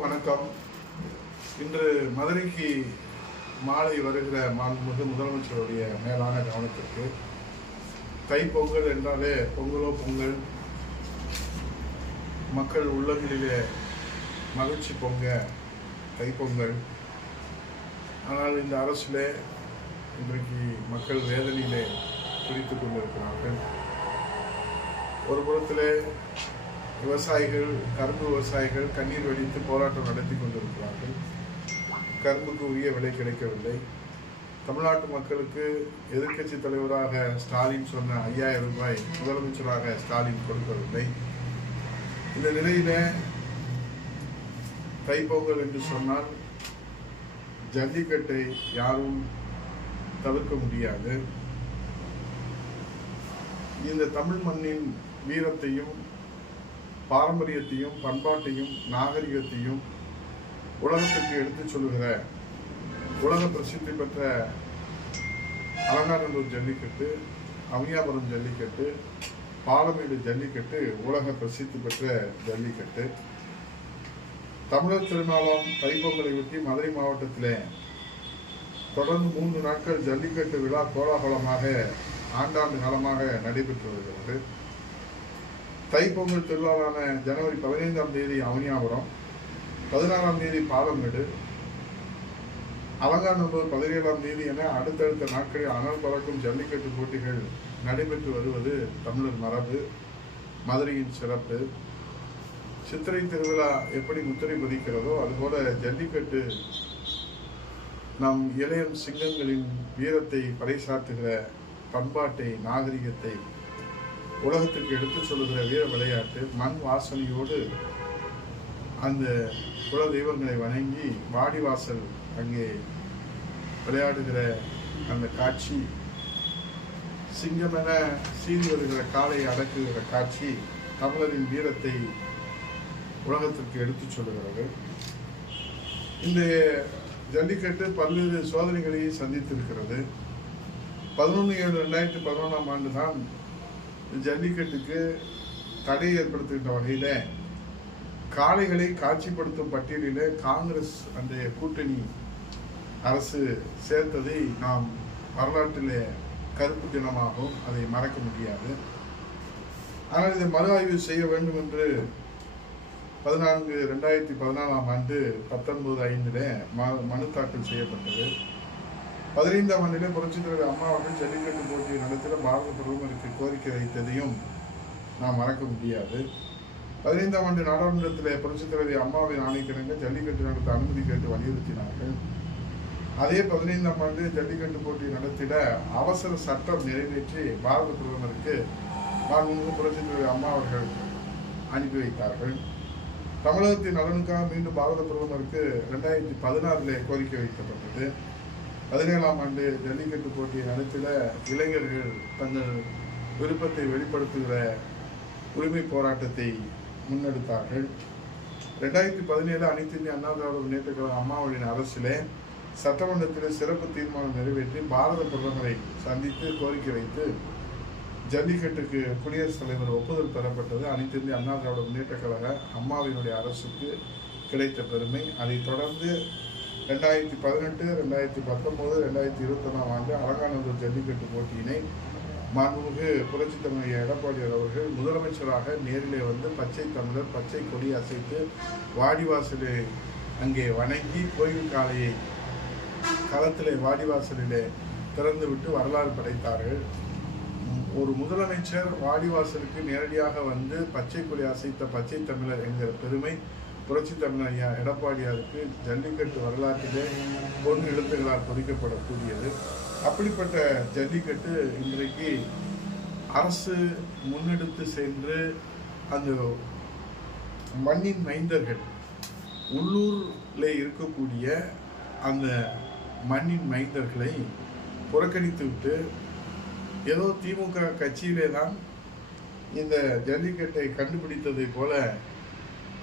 வணக்கம். இன்று மதுரைக்கு மாலை வருகிற மாண்புமிகு முதலமைச்சருடைய மேலான கவனத்திற்கு தைப்பொங்கல் என்றாலே பொங்கலோ பொங்கல், மக்கள் உள்ளங்களிலே மகிழ்ச்சி பொங்க தைப்பொங்கல். ஆனால் இந்த அரசிலே இன்றைக்கு மக்கள் வேதனையிலே துடித்துக் கொண்டிருக்கிறார்கள். ஒரு புறத்திலே விவசாயிகள், கரும்பு விவசாயிகள் கண்ணீர் வடித்து போராட்டம் நடத்தி கொண்டிருக்கிறார்கள். கரும்புக்கு உரிய விலை கிடைக்கவில்லை. தமிழ்நாட்டு மக்களுக்கு எதிர்க்கட்சி தலைவராக ஸ்டாலின் சொன்ன 5000 ரூபாய் முதலமைச்சராக ஸ்டாலின் கொடுக்கவில்லை. இந்த நிலையில தைப்பொங்கல் என்று சொன்னால் ஜல்லிக்கட்டை யாரும் தவிர்க்க முடியாது. இந்த தமிழ் மண்ணின் வீரத்தையும், பாரம்பரியத்தையும், பண்பாட்டையும், நாகரிகத்தையும் உலகத்திற்கு எடுத்துச் சொல்லுகிற உலக பிரசித்தி பெற்ற அலங்காநல்லூர் ஜல்லிக்கட்டு, அவனியாபுரம் ஜல்லிக்கட்டு, பாலமேடு ஜல்லிக்கட்டு உலக பிரசித்தி பெற்ற ஜல்லிக்கட்டு. தமிழர் திருநாளாம் தைப்பொங்கலை ஒட்டி மதுரை மாவட்டத்திலே தொடர்ந்து 3 நாட்கள் ஜல்லிக்கட்டு விழா கோலாகலமாக ஆண்டாண்டு காலமாக நடைபெற்று வருகிறது. தைப்பொங்கல் திருவிழாவான ஜனவரி 15ஆம் தேதி அவனியாபுரம், 16ஆம் தேதி பாலமேடு, அலங்காநல்லூர் 17ஆம் தேதி என அடுத்தடுத்த நாட்களில் அனல் பறக்கும் ஜல்லிக்கட்டு போட்டிகள் நடைபெற்று வருவது தமிழர் மரபு, மதுரையின் சிறப்பு. சித்திரை திருவிழா எப்படி முத்திரை பதிக்கிறதோ அதுபோல ஜல்லிக்கட்டு நம் இளையம் சிங்கங்களின் வீரத்தை பறைசாற்றுகிற பண்பாட்டை, நாகரிகத்தை உலகத்திற்கு எடுத்துச் சொல்லுகிற வீர விளையாட்டு. மண் வாசனையோடு அந்த குல தெய்வங்களை வணங்கி வாடிவாசல் அங்கே விளையாடுகிற அந்த காட்சி, சிங்கமென சீறி வருகிற காலை அடக்குகிற காட்சி தமிழரின் வீரத்தை உலகத்திற்கு எடுத்துச் சொல்லுகிறது. இந்த ஜல்லிக்கட்டு பல்வேறு சோதனைகளை சந்தித்திருக்கிறது. 11/7/2011ஆம் ஆண்டு தான் ஜல்லிக்கட்டுக்கு தடை ஏற்படுத்துகின்ற வகையில் காளைகளை காட்சிப்படுத்தும் பட்டியலில் காங்கிரஸ் அந்த கூட்டணி அரசு சேர்த்ததை நாம் வரலாற்றில் கருப்பு தினமாகவும் அதை மறக்க முடியாது. ஆனால் இதை மறு ஆய்வு செய்ய வேண்டும் என்று 14/2014ஆம் ஆண்டு 19/5 மனு தாக்கல் செய்யப்பட்டது. 15ஆம் ஆண்டிலே புரட்சித் தலைவர் அம்மா அவர்கள் ஜல்லிக்கட்டு போட்டியை நடத்திட பாரத பிரதமருக்கு கோரிக்கை வைத்ததையும் நாம் மறக்க முடியாது. 15ஆம் ஆண்டு நாடாளுமன்றத்திலே புரட்சித் தலைவர் அம்மாவின் ஆணைக்கிணங்க ஜல்லிக்கட்டு நடத்த அனுமதி கேட்டு வலியுறுத்தினார்கள். அதே 15ஆம் ஆண்டு ஜல்லிக்கட்டு போட்டியை நடத்திட அவசர சட்டம் நிறைவேற்றி பாரத பிரதமருக்கு மாண்புமிகு புரட்சித் தலைவர் அம்மா அவர்கள் அனுப்பி வைத்தார்கள். தமிழகத்தின் நலனுக்காக மீண்டும் பாரத பிரதமருக்கு 2016 கோரிக்கை வைக்கப்பட்டது. 17ஆம் ஆண்டு ஜல்லிக்கட்டு போட்டியை நடத்திட இளைஞர்கள் தங்கள் விருப்பத்தை வெளிப்படுத்துகிற உரிமை போராட்டத்தை முன்னெடுத்தார்கள். 2017 அனைத்து இந்திய அண்ணா திராவிட முன்னேற்ற கழக அம்மாவின் அரசிலே சட்டமன்றத்தில் சிறப்பு தீர்மானம் நிறைவேற்றி பாரத பிரதமரை சந்தித்து கோரிக்கை வைத்து ஜல்லிக்கட்டுக்கு குடியரசுத் தலைவர் ஒப்புதல் பெறப்பட்டது. அனைத்து இந்திய அண்ணா திராவிட முன்னேற்ற கழக அம்மாவினுடைய அரசுக்கு கிடைத்த பெருமை. அதைத் தொடர்ந்து 2018, 2019, 2021ஆம் ஆண்டு அலங்காநல்லூர் ஜல்லிக்கட்டு போட்டியினை மாண்புமிகு புரட்சித் தலைவர் எடப்பாடியார் அவர்கள் முதலமைச்சராக நேரிலே வந்து பச்சை தமிழர் பச்சை கொடி அசைத்து வாடிவாசலே அங்கே வணங்கி கோயில் காளையை களத்திலே வாடிவாசலிலே திறந்துவிட்டு வரலாறு படைத்தார்கள். ஒரு முதலமைச்சர் வாடிவாசலுக்கு நேரடியாக வந்து பச்சை கொடி அசைத்த பச்சை தமிழர் என்கிற பெருமை புரட்சி தமிழர் ஐயா எடப்பாடியாருக்கு ஜல்லிக்கட்டு வரலாற்றிலே பொன் எழுத்துக்களால் பொறிக்கப்படக்கூடியது. அப்படிப்பட்ட ஜல்லிக்கட்டு இன்றைக்கு அரசு முன்னெடுத்து சென்று அந்த மண்ணின் மைந்தர்கள், உள்ளூரில் இருக்கக்கூடிய அந்த மண்ணின் மைந்தர்களை புறக்கணித்து விட்டு ஏதோ திமுக கட்சியிலே தான் இந்த ஜல்லிக்கட்டை கண்டுபிடித்ததை போல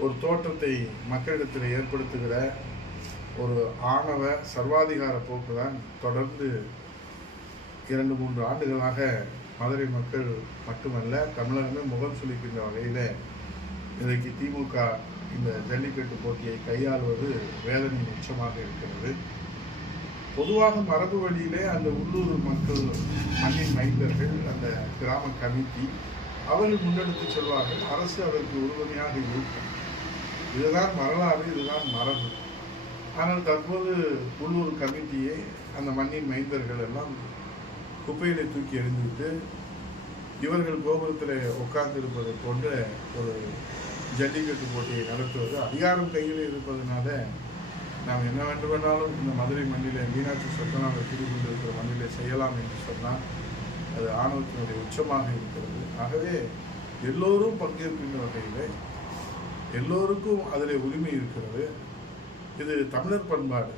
ஒரு தோற்றத்தை மக்களிடத்தில் ஏற்படுத்துகிற ஒரு ஆணவ சர்வாதிகார போக்கு தான் தொடர்ந்து 2-3 ஆண்டுகளாக மதுரை மக்கள் மட்டுமல்ல தமிழகமே முகம் சுளிக்கின்ற வகையில் இன்றைக்கு திமுக இந்த ஜல்லிக்கட்டு போட்டியை கையாளுவது வேதனையின் உச்சமாக இருக்கிறது. பொதுவாக மரபு வழியிலே அந்த உள்ளூர் மக்கள், மண்ணின் மைந்தர்கள், அந்த கிராம கமிட்டி அவர்கள் முன்னெடுத்து செல்வார்கள். அரசு அதற்கு உறுதுணையாக இருக்கும். இதுதான் வரலாறு, இதுதான் மரபு. ஆனால் தற்போது உள்ளூர் கமிட்டியே அந்த மண்ணின் மைந்தர்கள் எல்லாம் குப்பையிலே தூக்கி எறிந்துவிட்டு இவர்கள் கோபுரத்தில் உட்கார்ந்திருப்பதை போன்ற ஒரு ஜல்லிக்கட்டு போட்டியை நடத்துவது அதிகாரம் கையில் இருப்பதனால நாம் என்ன வேண்டுமென்றாலும் இந்த மதுரை மண்ணிலே மீனாட்சி சொத்தனால் கொண்டிருக்கிற மண்ணிலே செய்யலாம் என்று சொன்னால் அது ஆணவத்தினுடைய உச்சமாக இருக்கிறது. ஆகவே எல்லோரும் பங்கேற்கின்ற வகையில் எல்லோருக்கும் அதில் உரிமை இருக்கிறது. இது தமிழர் பண்பாடு.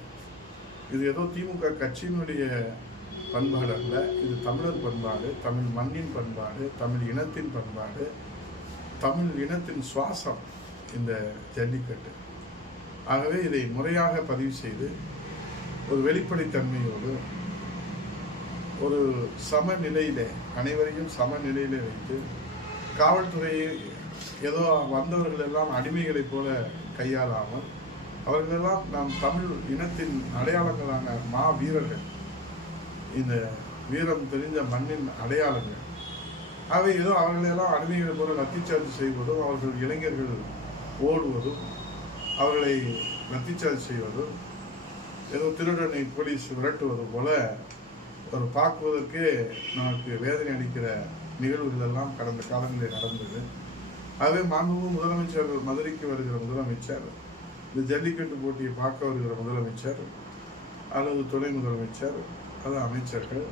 இது ஏதோ திமுக கட்சியினுடைய பண்பாடு அல்ல. இது தமிழர் பண்பாடு, தமிழ் மண்ணின் பண்பாடு, தமிழ் இனத்தின் பண்பாடு, தமிழ் இனத்தின் சுவாசம் இந்த ஜல்லிக்கட்டு. ஆகவே இதை முறையாக பதிவு செய்து ஒரு வெளிப்படைத்தன்மையோடு ஒரு சமநிலையில அனைவரையும் சமநிலையில வைத்து காவல்துறையை ஏதோ வந்தவர்கள் எல்லாம் அடிமைகளைப் போல கையாளாமல் அவர்களெல்லாம் நாம் தமிழ் இனத்தின் அடையாளங்களான மா வீரர்கள், இந்த வீரம் தெரிந்த மண்ணின் அடையாளங்கள். ஆகவே ஏதோ அவர்களெல்லாம் அடிமைகளை போல லத்திச்சார்ஜ் செய்வதும், அவர்கள் இளைஞர்கள் ஓடுவதும், அவர்களை லத்திச்சார்ஜ் செய்வதும், ஏதோ திருடனை போலீஸ் விரட்டுவது போல ஒரு பார்க்குவதற்கே நமக்கு வேதனை அளிக்கிற நிகழ்வுகள் எல்லாம் கடந்த காலங்களில் நடந்தது. ஆகவே மாண்புமிகு முதலமைச்சர், மதுரைக்கு வருகிற முதலமைச்சர், இந்த ஜல்லிக்கட்டு போட்டியை பார்க்க வருகிற முதலமைச்சர் அல்லது துணை முதலமைச்சர் அல்லது அமைச்சர்கள்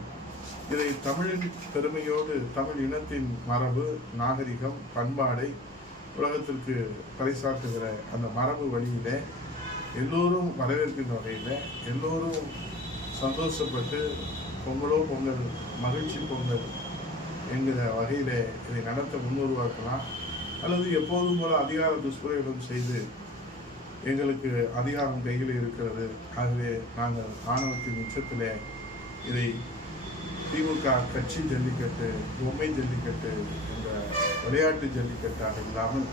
இதை தமிழின் பெருமையோடு, தமிழ் இனத்தின் மரபு, நாகரிகம், பண்பாடை உலகத்திற்கு பறைசாற்றுகிற அந்த மரபு வழியிலே எல்லோரும் வரவேற்கின்ற வகையில் எல்லோரும் சந்தோஷப்பட்டு பொங்கலோ பொங்கல், மகிழ்ச்சி பொங்கல் என்கிற வகையில் இதை நடத்த முன்னுருவாக்கலாம். அல்லது எப்போதும் போல அதிகார துஷ்பிரயோகம் செய்து எங்களுக்கு அதிகாரம் கையில் இருக்கிறது, ஆகவே நாங்கள் ஆணவத்தின் உச்சத்திலே இதை திமுக கட்சி ஜல்லிக்கட்டு, பொம்மை ஜல்லிக்கட்டு என்ற விளையாட்டு ஜல்லிக்கட்டாக இல்லாமல்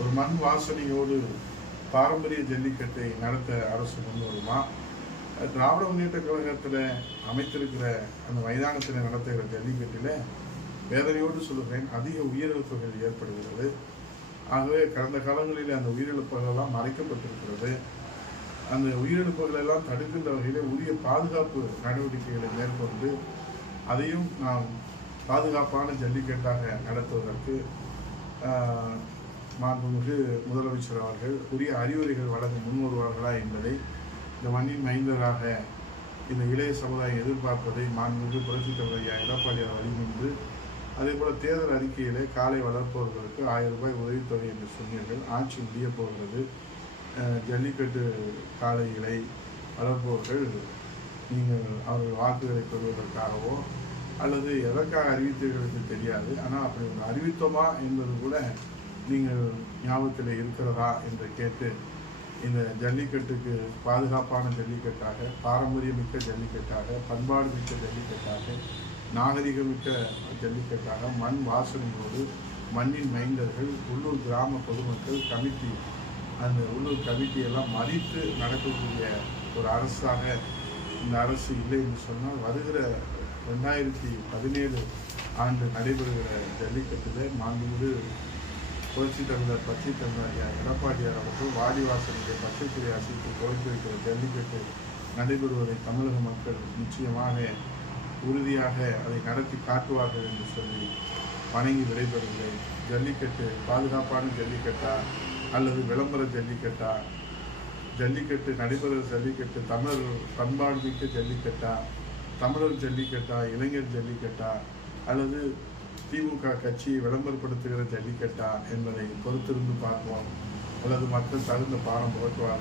ஒரு மண் வாசனையோடு பாரம்பரிய ஜல்லிக்கட்டை நடத்த அரசு முன்வருமா? திராவிட முன்னேற்ற கழகத்தில் அமைத்திருக்கிற அந்த மைதானத்தில் நடத்துகிற ஜல்லிக்கட்டில் வேதனையோடு சொல்லுகிறேன், அதிக உயிரிழப்புகள் ஏற்படுகிறது. ஆகவே கடந்த காலங்களில் அந்த உயிரிழப்புகள் எல்லாம் மறைக்கப்பட்டிருக்கிறது. அந்த உயிரிழப்புகள் எல்லாம் தடுக்கின்ற வகையில் உரிய பாதுகாப்பு நடவடிக்கைகளை மேற்கொண்டு அதையும் நாம் பாதுகாப்பான ஜல்லிக்கட்டாக நடத்துவதற்கு மாண்புமிகு முதலமைச்சர் அவர்கள் உரிய அறிவுரைகள் வழங்க முன்வருவார்களா என்பதை இந்த மண்ணின் மைந்தராக இந்த இளைய சமுதாயம் எதிர்பார்ப்பதை மாண்புமிகு புரட்சித் தலைவர் எடப்பாடியார் வழிமுன்பு, அதே போல் தேர்தல் அறிக்கையிலே காலை வளர்ப்பவர்களுக்கு 1000 ரூபாய் உதவித்தொகை என்று சொன்னீர்கள். ஆட்சி முடிய போகிறது. ஜல்லிக்கட்டு காளைகளை வளர்ப்பவர்கள் நீங்கள் அவர்கள் வாக்குகளை பெறுவதற்காகவோ அல்லது எதற்காக அறிவித்தீர்களுக்கு தெரியாது. ஆனால் அப்படி ஒன்று அறிவித்தோமா என்பது கூட நீங்கள் ஞாபகத்தில் இருக்கிறதா என்று கேட்டு இந்த ஜல்லிக்கட்டுக்கு பாதுகாப்பான ஜல்லிக்கட்டாக, பாரம்பரியமிக்க ஜல்லிக்கட்டாக, பண்பாடு மிக்க ஜல்லிக்கட்டாக, நாகரிகமிக்க ஜல்லிக்கட்டாக, மண் வாசனையோடு மண்ணின் மைந்தர்கள், உள்ளூர் கிராம பொதுமக்கள், கமிட்டி, அந்த உள்ளூர் கமிட்டியெல்லாம் மதித்து நடக்கக்கூடிய ஒரு அரசாக இந்த அரசு இல்லை என்று சொன்னால் வருகிற 2017 ஆண்டு நடைபெறுகிற ஜல்லிக்கட்டில் மாண்புமிகு புரட்சித் தலைவர் பச்சை தமிழர் எடப்பாடியார் அவர்கள் வாடிவாசலிலே பச்சைக்குறை அசைத்து துவக்கி வைக்கிற ஜல்லிக்கட்டு நடைபெறுவதை தமிழக மக்கள் நிச்சயமாக உறுதியாக அதை நடத்தி காட்டுவார்கள் என்று சொல்லி வணங்கி விடைபெறுகிறேன். ஜல்லிக்கட்டு பாதுகாப்பான ஜல்லிக்கட்டா அல்லது விளம்பர ஜல்லிக்கட்டா, ஜல்லிக்கட்டு நடைபெறுகிற ஜல்லிக்கட்டு தமிழர் பண்பாடு மிக்க ஜல்லிக்கட்டா, தமிழர் ஜல்லிக்கட்டா, இளைஞர் ஜல்லிக்கட்டா அல்லது திமுக கட்சியை விளம்பரப்படுத்துகிற ஜல்லிக்கட்டா என்பதை பொறுத்திருந்து பார்ப்போம். அல்லது மக்கள் தகுந்த பாடம் புகட்டுவார்கள்.